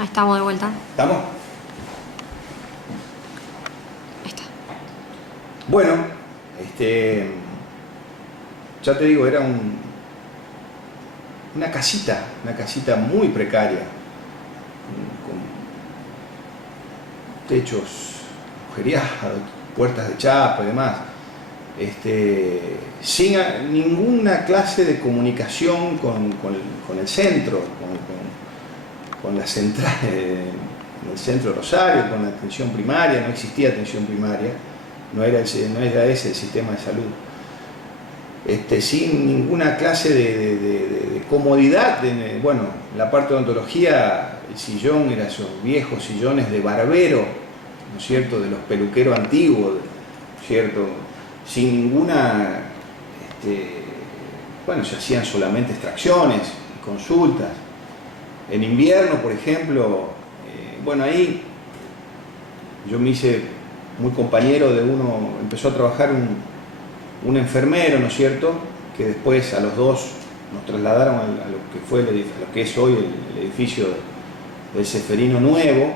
Ahí estamos de vuelta. ¿Estamos? Ahí está. Bueno, ya te digo, era una casita muy precaria, con techos agujereados, puertas de chapa y demás, sin ninguna clase de comunicación con el centro, con la central, en el centro de Rosario, con la atención primaria. No existía atención primaria, no era ese el sistema de salud. Sin ninguna clase de comodidad. Bueno, la parte de odontología, el sillón era esos viejos sillones de barbero, ¿no es cierto?, de los peluqueros antiguos, ¿no es cierto?, sin ninguna, bueno, se hacían solamente extracciones, consultas. En invierno, por ejemplo, bueno, ahí yo me hice muy compañero de uno, empezó a trabajar un enfermero, ¿no es cierto?, que después a los dos nos trasladaron a lo que fue a lo que es hoy el edificio del Ceferino Nuevo,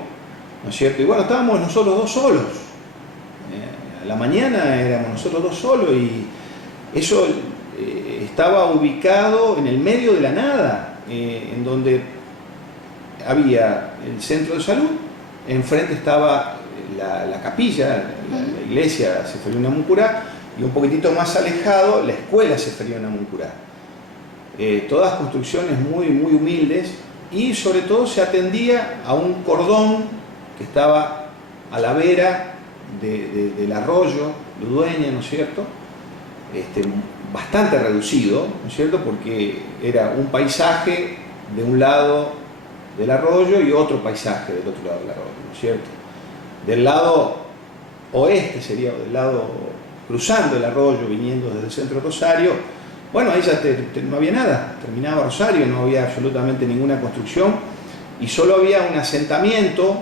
¿no es cierto? Y bueno, estábamos nosotros dos solos. A la mañana éramos nosotros dos solos y eso estaba ubicado en el medio de la nada, en donde había el centro de salud, enfrente estaba la capilla, la iglesia Ceferino Namuncurá, y un poquitito más alejado la escuela Ceferino Namuncurá. Todas construcciones muy humildes, y sobre todo se atendía a un cordón que estaba a la vera del arroyo Ludueña, ¿no es cierto?, bastante reducido, ¿no es cierto?, porque era un paisaje de un lado del arroyo y otro paisaje del otro lado del arroyo, ¿no es cierto? Del lado oeste sería, del lado cruzando el arroyo, viniendo desde el centro de Rosario, bueno, ahí ya no había nada, terminaba Rosario, no había absolutamente ninguna construcción y solo había un asentamiento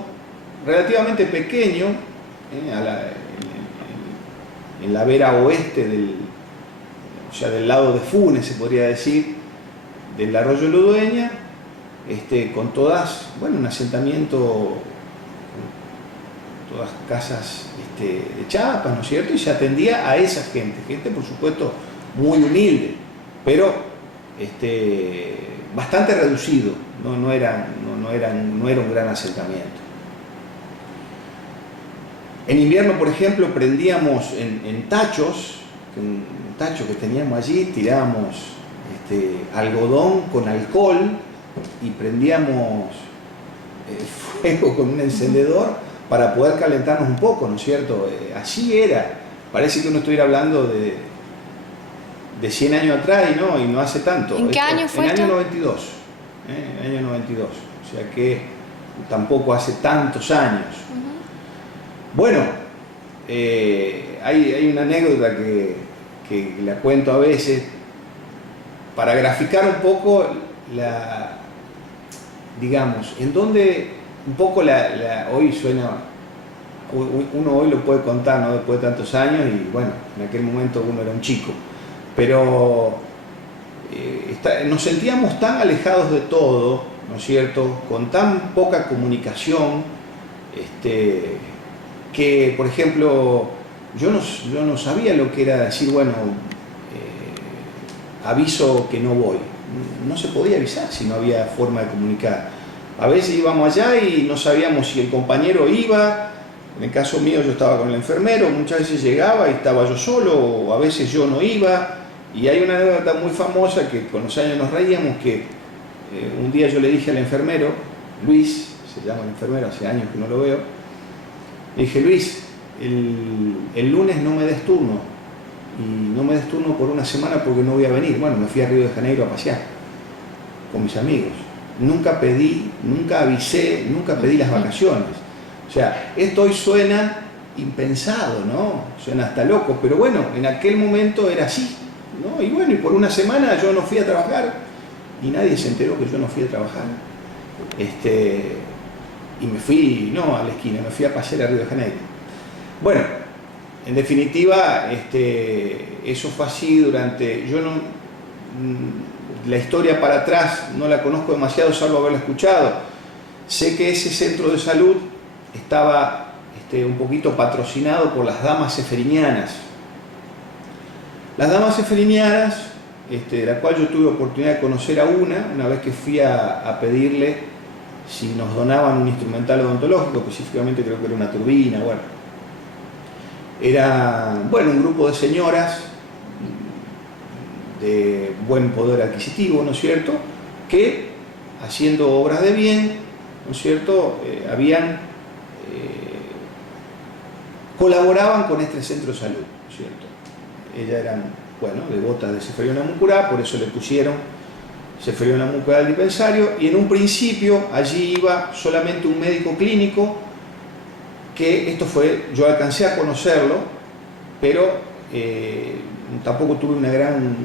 relativamente pequeño en la vera oeste o sea, del lado de Funes, se podría decir, del arroyo Ludueña, con todas, bueno, un asentamiento, todas casas de chapa, ¿no es cierto? Y se atendía a esa gente por supuesto muy humilde, pero bastante reducido, no era un gran asentamiento. En invierno, por ejemplo, prendíamos en tachos, un tacho que teníamos allí, tirábamos algodón con alcohol y prendíamos fuego con un encendedor para poder calentarnos un poco, ¿no es cierto? Así era. Parece que uno estuviera hablando de 100 años atrás y no hace tanto. ¿En qué año fue esto? En el año 92. En el año 92. O sea que tampoco hace tantos años. Bueno, hay una anécdota que la cuento a veces para graficar un poco digamos, en donde un poco hoy suena, uno hoy lo puede contar, ¿no?, después de tantos años, y bueno, en aquel momento uno era un chico, pero nos sentíamos tan alejados de todo, ¿no es cierto?, con tan poca comunicación, que, por ejemplo, yo no sabía lo que era decir, bueno, aviso que no voy. No se podía avisar si no había forma de comunicar. A veces íbamos allá y no sabíamos si el compañero iba. En el caso mío yo estaba con el enfermero, muchas veces llegaba y estaba yo solo, o a veces yo no iba. Y hay una anécdota muy famosa que con los años nos reíamos, que un día yo le dije al enfermero, Luis, se llama el enfermero, hace años que no lo veo, le dije: Luis, el lunes no me des turno, y no me des turno por una semana porque no voy a venir. Bueno, me fui a Río de Janeiro a pasear con mis amigos. Nunca pedí, nunca avisé, nunca pedí las vacaciones. O sea, esto hoy suena impensado, ¿no? Suena hasta loco, pero bueno, en aquel momento era así, ¿no? Y bueno, y por una semana yo no fui a trabajar y nadie se enteró que yo no fui a trabajar. Y me fui, no a la esquina, me fui a pasear a Río de Janeiro. Bueno, en definitiva, eso fue así durante, la historia para atrás no la conozco demasiado, salvo haberla escuchado, Sé que ese centro de salud estaba un poquito patrocinado por las damas seferiñanas. Las damas seferiñanas, de la cual yo tuve oportunidad de conocer a una vez que fui a pedirle si nos donaban un instrumental odontológico, específicamente creo que era una turbina, bueno. Era, bueno, un grupo de señoras de buen poder adquisitivo, ¿no es cierto?, que haciendo obras de bien, ¿no es cierto?, colaboraban con este centro de salud, ¿no es cierto? Ellas eran, bueno, devotas de Seferino Namuncurá, por eso le pusieron Seferino Namuncurá al dispensario, y en un principio allí iba solamente un médico clínico, que esto fue, yo alcancé a conocerlo, pero tampoco tuve una gran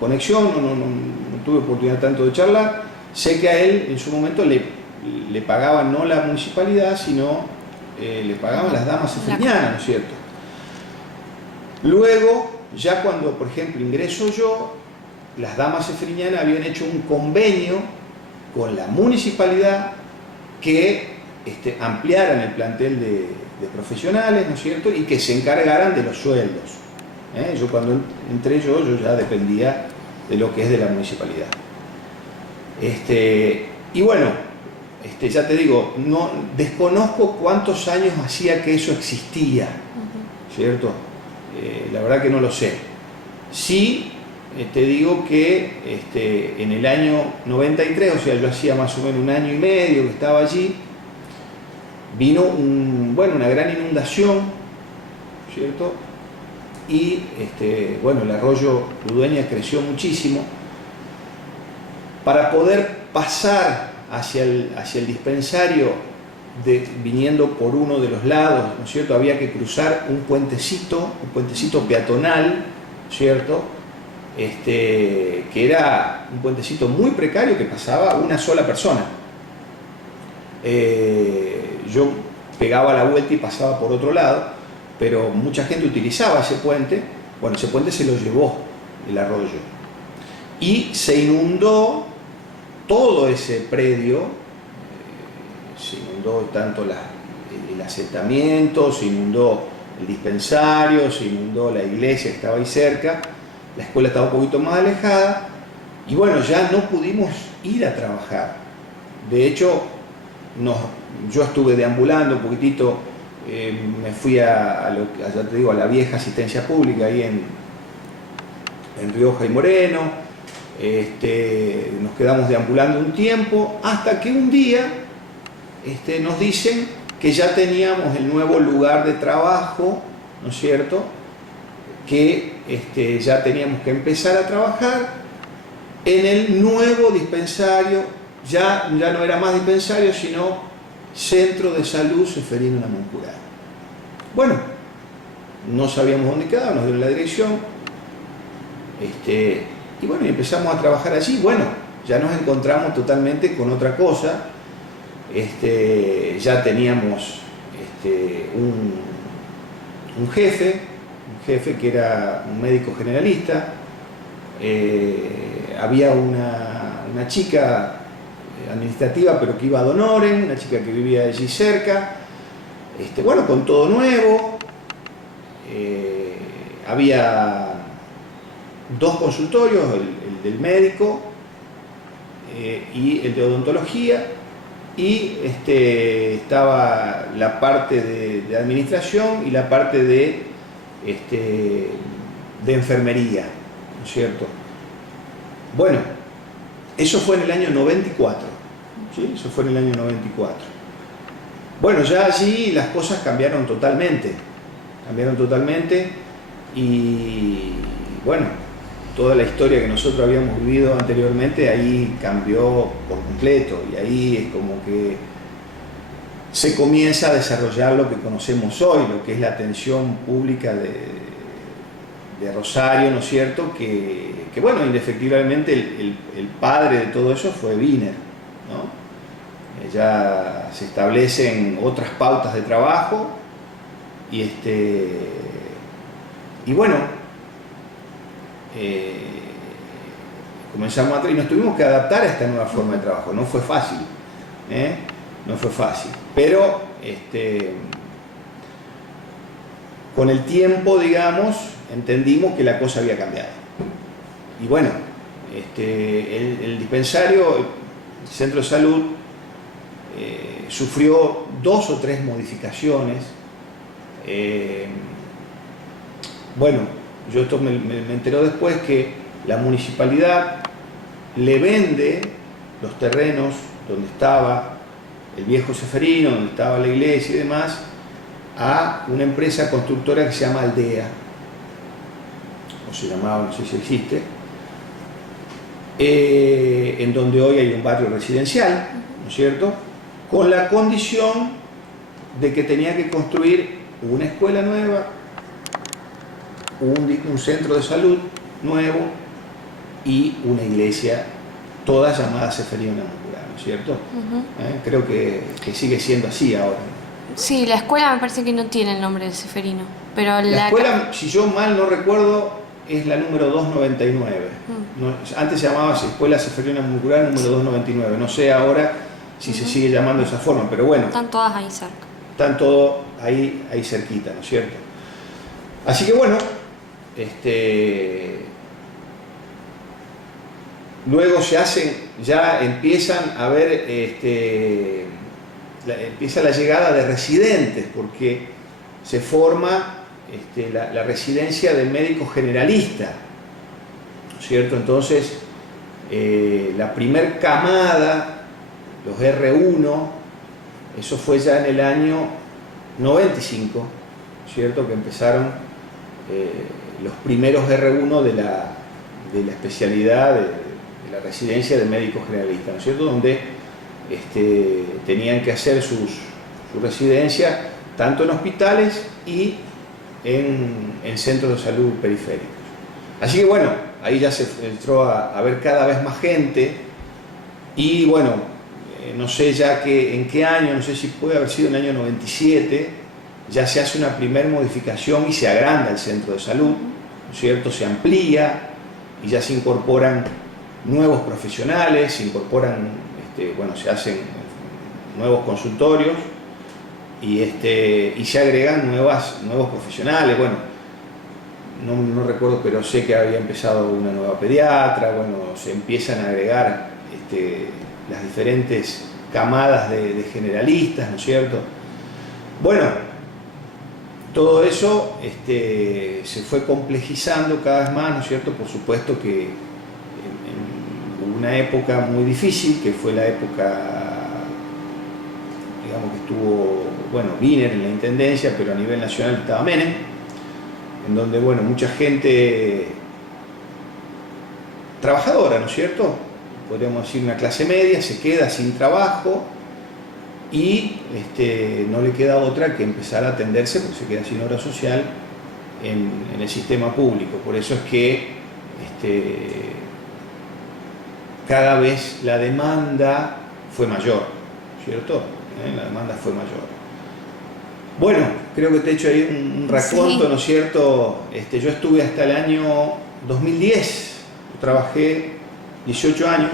conexión, no tuve oportunidad tanto de charlar. Sé que a él en su momento le pagaban no la municipalidad, sino le pagaban las damas seferiñanas, ¿no es cierto? Luego, ya cuando, por ejemplo, ingreso yo, las damas seferiñanas habían hecho un convenio con la municipalidad que ampliaran el plantel de profesionales, ¿no es cierto?, y que se encargaran de los sueldos. Yo cuando entré yo ya dependía de lo que es de la municipalidad. Y bueno, ya te digo, no desconozco cuántos años hacía que eso existía, ¿cierto? La verdad que no lo sé. Sí, te digo que en el año 93, o sea, yo hacía más o menos un año y medio que estaba allí, vino una gran inundación, ¿cierto? Y bueno, el arroyo Ludueña creció muchísimo. Para poder pasar hacia el dispensario, viniendo por uno de los lados, ¿no es cierto?, había que cruzar un puentecito peatonal, ¿cierto?, que era un puentecito muy precario que pasaba una sola persona. Yo pegaba la vuelta y pasaba por otro lado, pero mucha gente utilizaba ese puente. Bueno, ese puente se lo llevó el arroyo y se inundó todo ese predio, se inundó tanto el asentamiento, se inundó el dispensario, se inundó la iglesia que estaba ahí cerca, la escuela estaba un poquito más alejada y bueno, ya no pudimos ir a trabajar. De hecho, yo estuve deambulando un poquitito, me fui ya te digo, a la vieja asistencia pública ahí en Rioja y Moreno. Nos quedamos deambulando un tiempo hasta que un día nos dicen que ya teníamos el nuevo lugar de trabajo, ¿no es cierto?, que ya teníamos que empezar a trabajar en el nuevo dispensario. Ya no era más dispensario, sino Centro de Salud Seferino Namuncurá. Bueno, no sabíamos dónde quedaba, nos dieron la dirección, y bueno, empezamos a trabajar allí. Bueno, ya nos encontramos totalmente con otra cosa. Ya teníamos un jefe que era un médico generalista. Había una chica administrativa, pero que iba a Donoren, una chica que vivía allí cerca. Bueno, con todo nuevo. Había dos consultorios, el del médico y el de odontología, y estaba la parte de administración y la parte de enfermería, ¿no es cierto? Bueno, eso fue en el año 94, ¿sí? Eso fue en el año 94. Bueno, ya allí las cosas cambiaron totalmente, y bueno, toda la historia que nosotros habíamos vivido anteriormente ahí cambió por completo, y ahí es como que se comienza a desarrollar lo que conocemos hoy, lo que es la atención pública de Rosario, ¿no es cierto?, que bueno, indefectiblemente el padre de todo eso fue Wiener, ¿no? Ya se establecen otras pautas de trabajo y bueno, comenzamos y nos tuvimos que adaptar a esta nueva forma de trabajo. No fue fácil, no fue fácil. Pero con el tiempo, digamos, entendimos que la cosa había cambiado. Y bueno, el dispensario, el centro de salud, sufrió 2 o 3 modificaciones. Bueno, yo esto me enteró después que la municipalidad le vende los terrenos donde estaba el viejo Ceferino, donde estaba la iglesia y demás, a una empresa constructora que se llama Aldea, o se llamaba, no sé si existe, en donde hoy hay un barrio residencial, ¿no es cierto?, con la condición de que tenía que construir una escuela nueva, un centro de salud nuevo y una iglesia, toda llamada Ceferino Namuncurá, ¿no es cierto? Creo que sigue siendo así ahora. Sí, la escuela me parece que no tiene el nombre de Ceferino, pero la escuela, si yo mal no recuerdo, es la número 299. Antes se llamaba Escuela Ceferino Namuncurá número 299. No sé ahora si se sigue llamando de esa forma, pero bueno. Están todas ahí cerca. Están todos ahí cerquita, ¿no es cierto? Así que bueno, luego se hacen, ya empiezan a ver, empieza la llegada de residentes, porque se forma la residencia de médico generalista, ¿no es cierto? Entonces, la primer camada, los R1, eso fue ya en el año 95, ¿no es cierto? Que empezaron los primeros R1 de la especialidad de la residencia de médico generalista, ¿no es cierto? Donde tenían que hacer su residencia tanto en hospitales y en centros de salud periféricos. Así que bueno, ahí ya se entró a ver cada vez más gente y bueno, no sé ya en qué año, no sé si puede haber sido en el año 97, ya se hace una primera modificación y se agranda el centro de salud, ¿no es cierto? Se amplía y ya se incorporan nuevos profesionales, se incorporan, bueno, se hacen nuevos consultorios y se agregan nuevos profesionales. Bueno, no recuerdo, pero sé que había empezado una nueva pediatra. Bueno, se empiezan a agregar las diferentes camadas de generalistas, ¿no es cierto? Bueno, todo eso se fue complejizando cada vez más, ¿no es cierto? Por supuesto que hubo una época muy difícil, que fue la época, digamos, que estuvo, bueno, Wiener en la intendencia, pero a nivel nacional estaba Menem, en donde, bueno, mucha gente trabajadora, ¿no es cierto?, podríamos decir una clase media, se queda sin trabajo y no le queda otra que empezar a atenderse, porque se queda sin obra social en el sistema público. Por eso es que cada vez la demanda fue mayor, ¿cierto? La demanda fue mayor. Bueno, creo que te he hecho ahí un raconto, sí, ¿no es cierto? Yo estuve hasta el año 2010, trabajé 18 años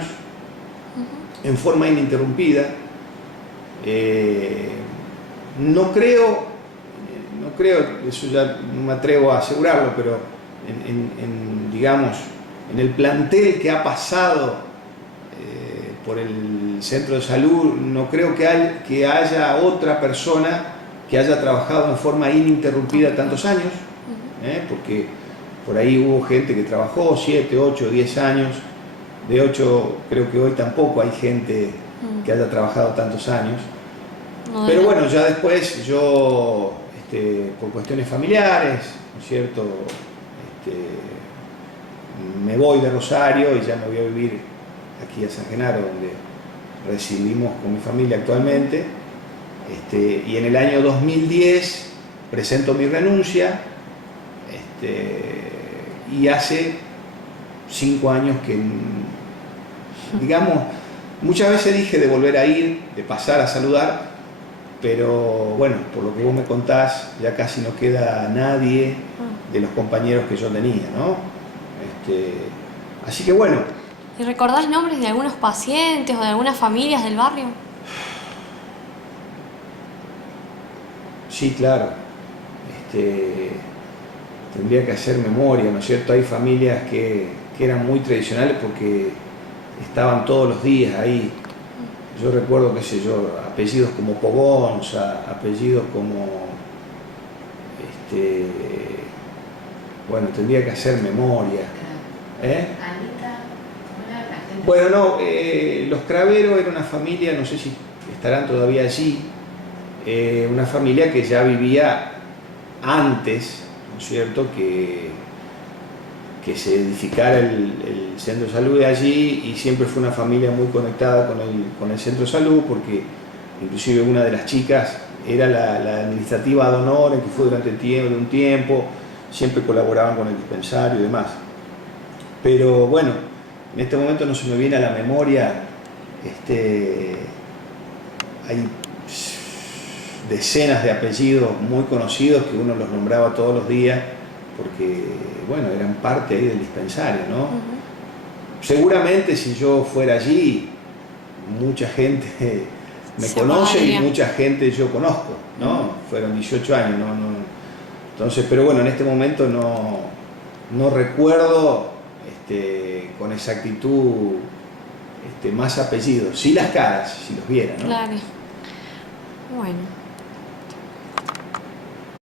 en forma ininterrumpida. No creo, eso ya no me atrevo a asegurarlo, pero digamos, en el plantel que ha pasado por el centro de salud, no creo que haya otra persona que haya trabajado en forma ininterrumpida tantos años, porque por ahí hubo gente que trabajó 7, 8, 10 años. De 8 creo que hoy tampoco hay gente que haya trabajado tantos años. Pero bueno, ya después yo, por cuestiones familiares, ¿no es cierto?, me voy de Rosario y ya me voy a vivir aquí a San Genaro, donde residimos con mi familia actualmente. Y en el año 2010 presento mi renuncia, y hace 5 años que, digamos, muchas veces dije de volver a ir, de pasar a saludar, pero bueno, por lo que vos me contás, ya casi no queda nadie de los compañeros que yo tenía, ¿no? Así que bueno. ¿Y recordás nombres de algunos pacientes o de algunas familias del barrio? Sí, claro. Tendría que hacer memoria, ¿no es cierto? Hay familias que eran muy tradicionales porque estaban todos los días ahí. Yo recuerdo, qué sé yo, apellidos como Pogonza, apellidos como, bueno, tendría que hacer memoria. ¿Eh? Anita, hola, la gente. Bueno, no, los Cravero era una familia, no sé si estarán todavía allí, una familia que ya vivía antes, ¿no es cierto?, que se edificara el centro de salud de allí, y siempre fue una familia muy conectada con el centro de salud, porque inclusive una de las chicas era la administrativa de honor, en que fue durante un tiempo, siempre colaboraban con el dispensario y demás. Pero bueno, en este momento no se me viene a la memoria, hay decenas de apellidos muy conocidos que uno los nombraba todos los días porque, bueno, eran parte ahí del dispensario, ¿no? Seguramente si yo fuera allí, mucha gente me Se conoce y apagaría. mucha gente yo conozco, ¿no? Fueron 18 años, ¿no? Entonces, pero bueno, en este momento no recuerdo con exactitud más apellidos, sí las caras, si los viera, ¿no? Claro. Bueno.